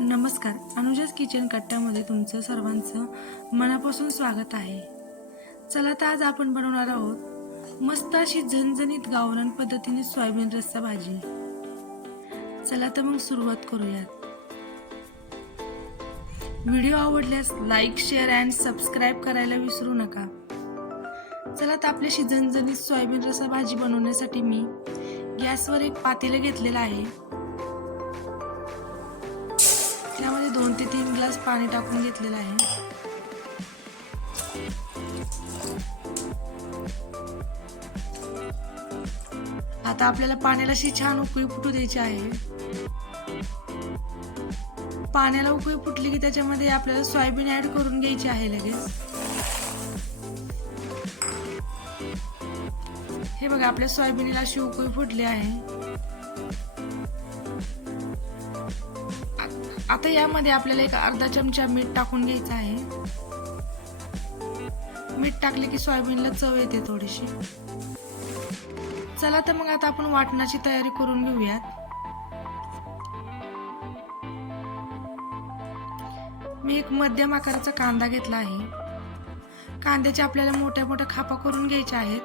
नमस्कार. अनुजाच किचन कट्ट्यामध्ये तुमचं सर्वांचं मनापासून स्वागत आहे. चला तर आज आपण बनवणार आहोत मस्त अशी झणझणीत गावरान पद्धतीने सोयाबीन रस्सा भाजी. चला तर मग सुरुवात करूयात. व्हिडिओ आवडल्यास लाईक शेअर अँड सबस्क्राईब करायला विसरू नका. चला तर आपल्याशी झणझणीत सोयाबीन रस्सा भाजी बनवण्यासाठी मी गॅसवर एक पातेलं घेतलेलं आहे. दोन ते तीन ग्लास पाणी टाकून घेतलेलं आहे. आता आपल्याला पाण्याला अशी छान उकळी फुटू द्यायची आहे. पाण्याला उकळी फुटली की त्याच्यामध्ये आपल्याला सोयाबीन ऍड करून घ्यायची आहे लगेच. हे बघा आपल्या सोयाबीनला अशी उकळी फुटली आहे. आता यामध्ये आपल्याला एक अर्धा चमचा मीठ टाकून घ्यायचं आहे. मीठ टाकले की सोयाबीनला चव येते थोडीशी. चला तर मग आता आपण वाटणाची तयारी करून घेऊयात. मी एक मध्यम आकाराचा कांदा घेतला आहे. कांद्याच्या आपल्याला मोठ्या मोठ्या खापा करून घ्यायच्या आहेत.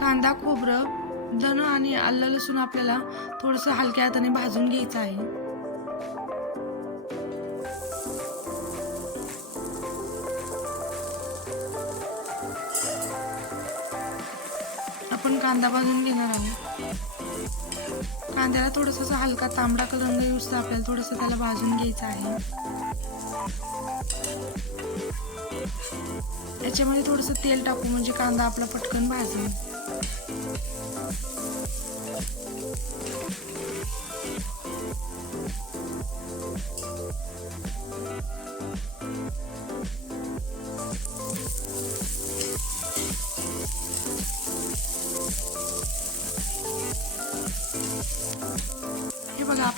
कांदा खोबरं धन आणि आलं लसूण आपल्याला थोडस हलक्या हाताने भाजून घ्यायचं आहे. आपण कांदा भाजून घेणार आहोत. कांद्याला थोडस हलका तांबडा रंग येऊस आपल्याला थोडस त्याला भाजून घ्यायचं आहे. याच्यामध्ये थोडस तेल टाकू म्हणजे कांदा आपला पटकन भाजून.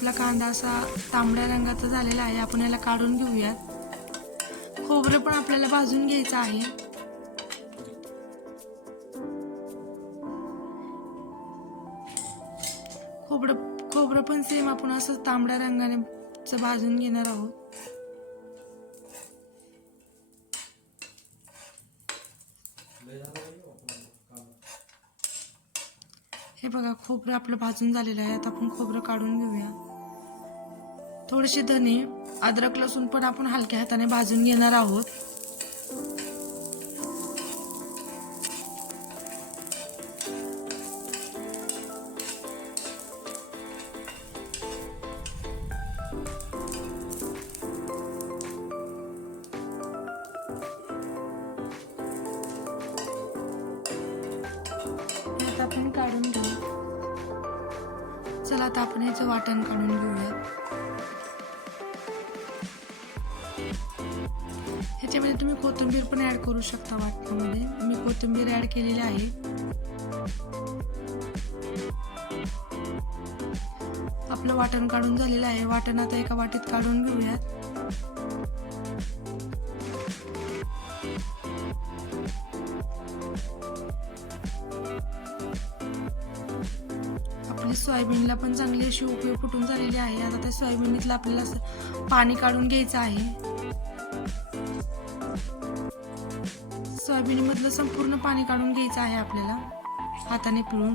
आपला कांदा असा तांबड्या रंगाचा झालेला आहे. आपण याला काढून घेऊयात. खोबरं पण आपल्याला भाजून घ्यायचं आहे. खोबरं खोबरं पण सेम आपण असं तांबड्या रंगाने भाजून घेणार आहोत. हे बघा खोबरं आपलं भाजून झालेलं आहे. आता आपण खोबरं काढून घेऊया. थोडीशी धने अद्रक लसूण पण आपण हलक्या हाताने भाजून घेणार आहोत. आता आपण काढून घेऊ. चला आता आपण याचं वाटण काढून घेऊया याच्यामध्ये तुम्ही कोथिंबीर पण ऍड करू शकता वाटणामध्ये मी कोथिंबीर ऍड केलेली आहे. आपलं वाटण काढून झालेलं आहे. वाटण आता एका वाटीत काढून घेऊयात. आपली सोयाबीनला पण चांगली अशी उपयोग फुटून झालेली आहे. आता त्या सोयाबीनीतलं आपल्याला असं पाणी काढून घ्यायचं आहे. सोयाबीनमधलं संपूर्ण पाणी काढून घ्यायचं आहे आपल्याला. हाताने पिळून.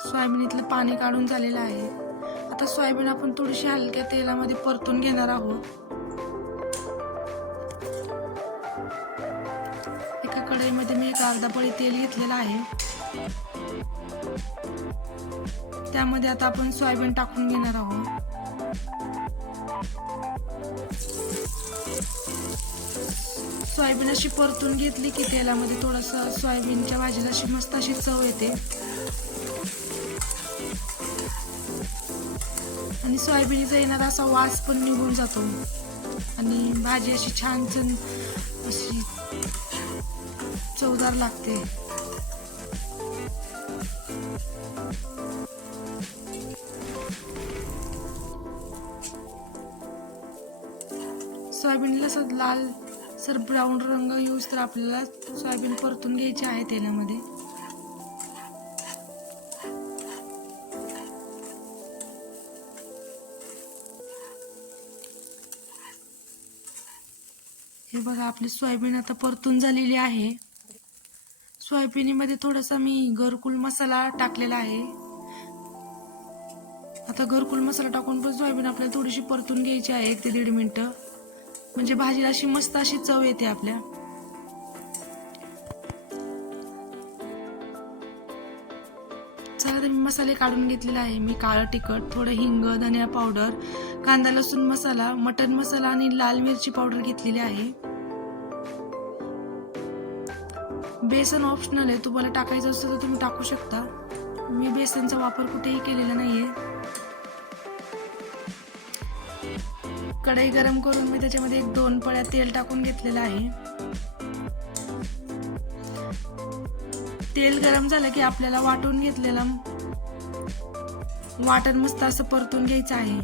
सोयाबीनीतलं पाणी काढून झालेलं आहे. आता सोयाबीन आपण थोडीशी हलक्या तेलामध्ये परतून घेणार आहोत. आता अर्धा पळी तेल घेतलेलं आहे. त्यामध्ये आता आपण सोयाबीन टाकून घेणार आहोत. सोयाबीन अशी परतून घेतली की तेलामध्ये थोडस सोयाबीनच्या भाजीला अशी मस्त अशी चव येते. आणि सोयाबीनचा येणारा असा वास पण निघून जातो. आणि भाजी अशी छान छान अशी चवदार लागते. सोयाबीनला सद लाल सर ब्राऊन रंग यूज तर आपल्याला सोयाबीन परतून घ्यायचे आहे तेलामध्ये. हे बघा आपली सोयाबीन आता परतून झालेली आहे. सोयाबीनमध्ये थोडासा मी घरकुल मसाला टाकलेला आहे. आता घरकुल मसाला टाकून पण सोयाबीन आपल्याला थोडीशी परतून घ्यायची आहे एक ते दीड मिनटं. म्हणजे भाजीला अशी मस्त अशी चव येते आपल्या. चला तर मी मसाले काढून घेतलेला आहे. मी काळं तिखट थोडं हिंग धनिया पावडर कांदा लसूण मसाला मटन मसाला आणि लाल मिरची पावडर घेतलेली आहे. बेसन ऑप्शनल आहे. तुम्हाला टाकायचं असतं तर तुम्ही टाकू शकता. मी बेसनचा वापर कुठेही केलेला नाही आहे कढई गरम करून मी त्याच्यामध्ये एक दोन पळ्या तेल टाकून घेतलेलं आहे. तेल गरम झालं की आपल्याला वाटून घेतलेलं वाटण मस्त असं परतून घ्यायचं आहे.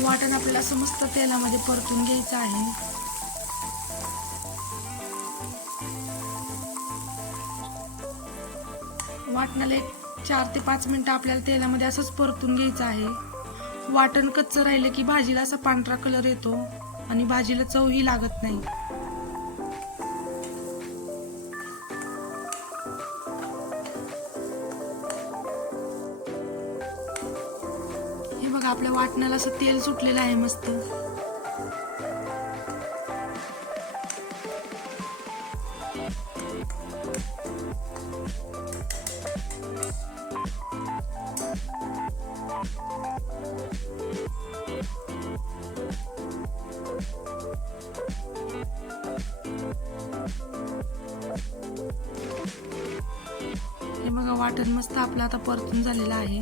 वाटण आपल्याला समस्त तेलामध्ये परतून घ्यायचं आहे. वाटणाला एक चार ते पाच मिनिटं आपल्याला तेलामध्ये असंच परतून घ्यायचं आहे. वाटण कच्चं राहिलं की भाजीला असा पांढरा कलर येतो. आणि भाजीला चवही लागत नाही. हे बघा आपल्या वाटणाला असं तेल सुटलेलं आहे मस्त. वाटण मस्त आपलं आता परतून झालेलं आहे.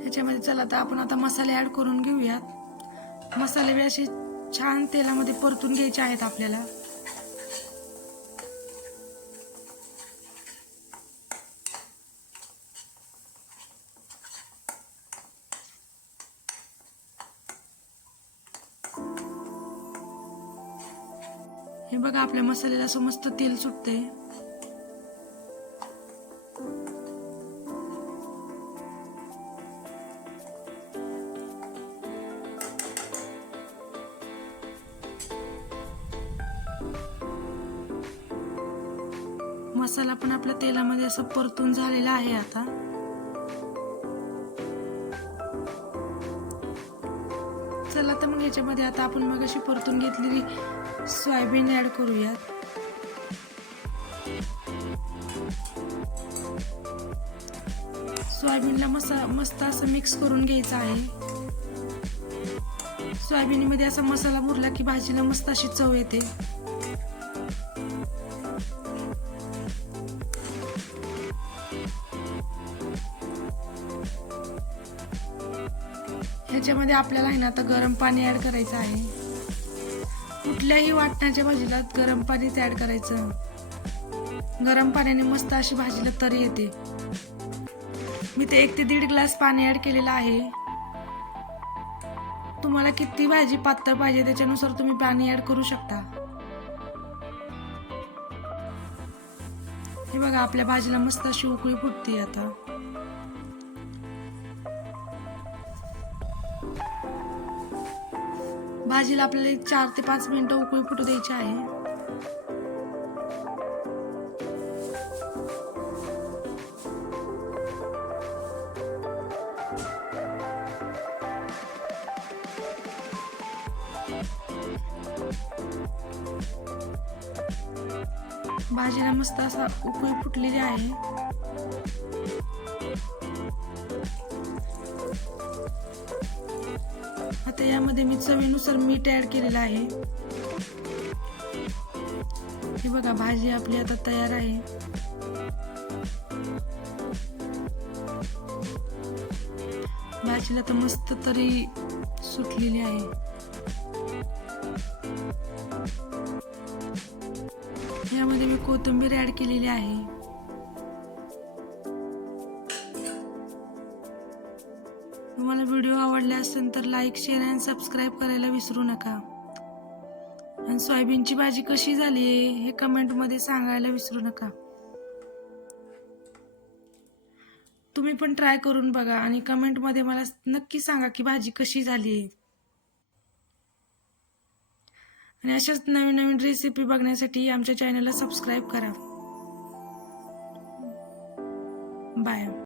ह्याच्यामध्ये चला तर आपण आता मसाले ॲड करून घेऊयात. मसाले बी असे छान तेलामध्ये परतून घ्यायचे आहेत आपल्याला. हे बघा आपल्या मसाल्याला समस्त तेल सुटतंय. मसाला पण आपल्या तेलामध्ये असं परतून झालेला आहे आता. चला तर मग याच्यामध्ये आता आपण मग अशी परतून घेतलेली सोयाबीन ऍड करूयात. सोयाबीनला मसा मस्त असं मिक्स करून घ्यायचं आहे. सोयाबीनमध्ये असा मसाला मुरला की भाजीला मस्त अशी चव येते. याच्यामध्ये आपल्याला आहे ना आता गरम पाणी ॲड करायचं आहे. कुठल्याही वाटणाच्या भाजीला गरम पाणीच ॲड करायचं. गरम पाण्याने मस्त अशी भाजीला तरी येते. मी ते एक ते दीड ग्लास पाणी ॲड केलेलं आहे. तुम्हाला किती भाजी पातळ पाहिजे त्याच्यानुसार तुम्ही पाणी ॲड करू शकता. हे बघा आपल्या भाजीला मस्त अशी उकळी फुटते आता. भाजीला आपल्याला चार ते पाच मिनिटं उकळी फुटू द्यायची आहे. भाजीला मस्त असा उकळी फुटलेली आहे. आता यामध्ये मी चवीनुसार मीठ ऍड केलेलं आहे. हे बघा भाजी आपली आता तयार आहे. भाजीला तर मस्त तरी सुटलेली आहे. यामध्ये मी कोथिंबीर ऍड केलेली आहे. तुम्हाला व्हिडिओ आवडले असेल तर लाईक शेअर आणि सबस्क्राईब करायला विसरू नका. आणि सोयाबीनची भाजी कशी झाली हे कमेंटमध्ये सांगायला विसरू नका. तुम्ही पण ट्राय करून बघा आणि कमेंटमध्ये मला नक्की सांगा की भाजी कशी झाली. आहे आणि अशाच नवीन नवीन रेसिपी बघण्यासाठी आमच्या चॅनलला सबस्क्राईब करा. बाय